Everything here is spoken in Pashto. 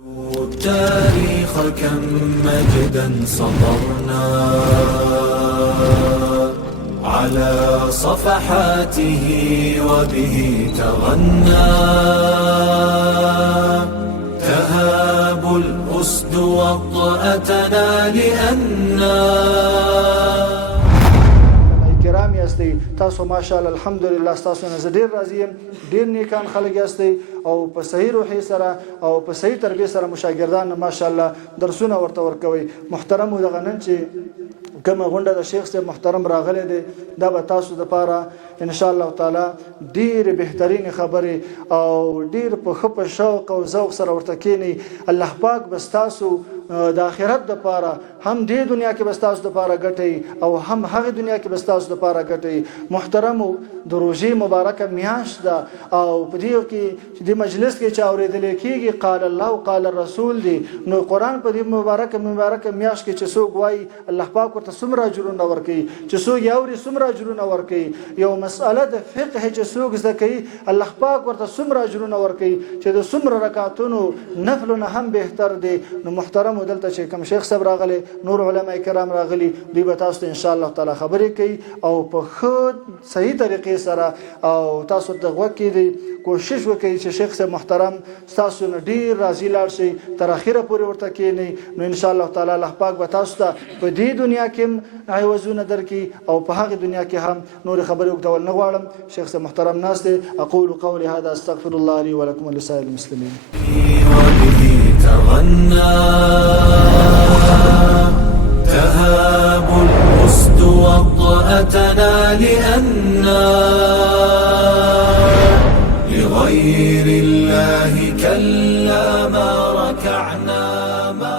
التاريخ كم مجدا سطرنا على صفحاته وبه تغنى. تهاب الأسد وطأتنا لأننا کرام یاستئ تاسو ماشاءالله الحمدلله تاسو نه ډیر راضی یم ډیر نیکان خلک یاستئ او په صحیح روحي سره او په صحیح تربیه سره مشاګردان ماشاءالله درسونه ورته ورکوي. محترم دغه نن چې کومه غونډه د شیخ صاحب محترم راغلی دی دا به تاسو د پاره ان شاء الله تعالی ډیر بهترین خبره او ډیر په خپ شوق او ذوق سره ورته کینی. الله پاک بس تاسو د آخرت د پاره هم دې دنیا کې بس تاسو د پاره ګټي او هم هغه دنیا کې بس تاسو د پاره ګټي. محترم د روزي مبارکه میاش ده او په دې کې د مجلس کې چا اوریدل کېږي قال الله او قال الرسول دی نو قران په دې مبارکه میاش کې چې څوک وایي الله پاک ورته څومره اجرونه ورکوي چې څوک یوري څومره اجرونه ورکوي. یو مسأله د فقه چې څوک زده کوي الله پاک ورته څومره اجرونه ورکوي چې د څومره رکعاتونو نفلونه هم بهتر دي. نو محترم دلته چې کوم شیخ صاحب راغلي نور علما کرام راغلي دوی به تاسو ان شاء الله تعالی خبرې کوي او په خود صحیح طریقې سره او تاسو ته وکړي دي کوشش وکړي چې شیخ صاحب محترم تاسو نه ډیر راضي لاړ شي تر اخره پورې ورته کېنی. نو ان شاء الله تعالی الله پاک به تاسو ته په دې دنیا کې عوضونه درکې او په هغه دنیا کې هم نور خبرې وکړل نه غواړم. شیخ صاحب محترم ناست اقول قولي هذا استغفر الله لي ولكم ولسائر المسلمين. تغنى تهاب الأسد وطأتنا لأننا لغير الله كلا ما ركعنا ما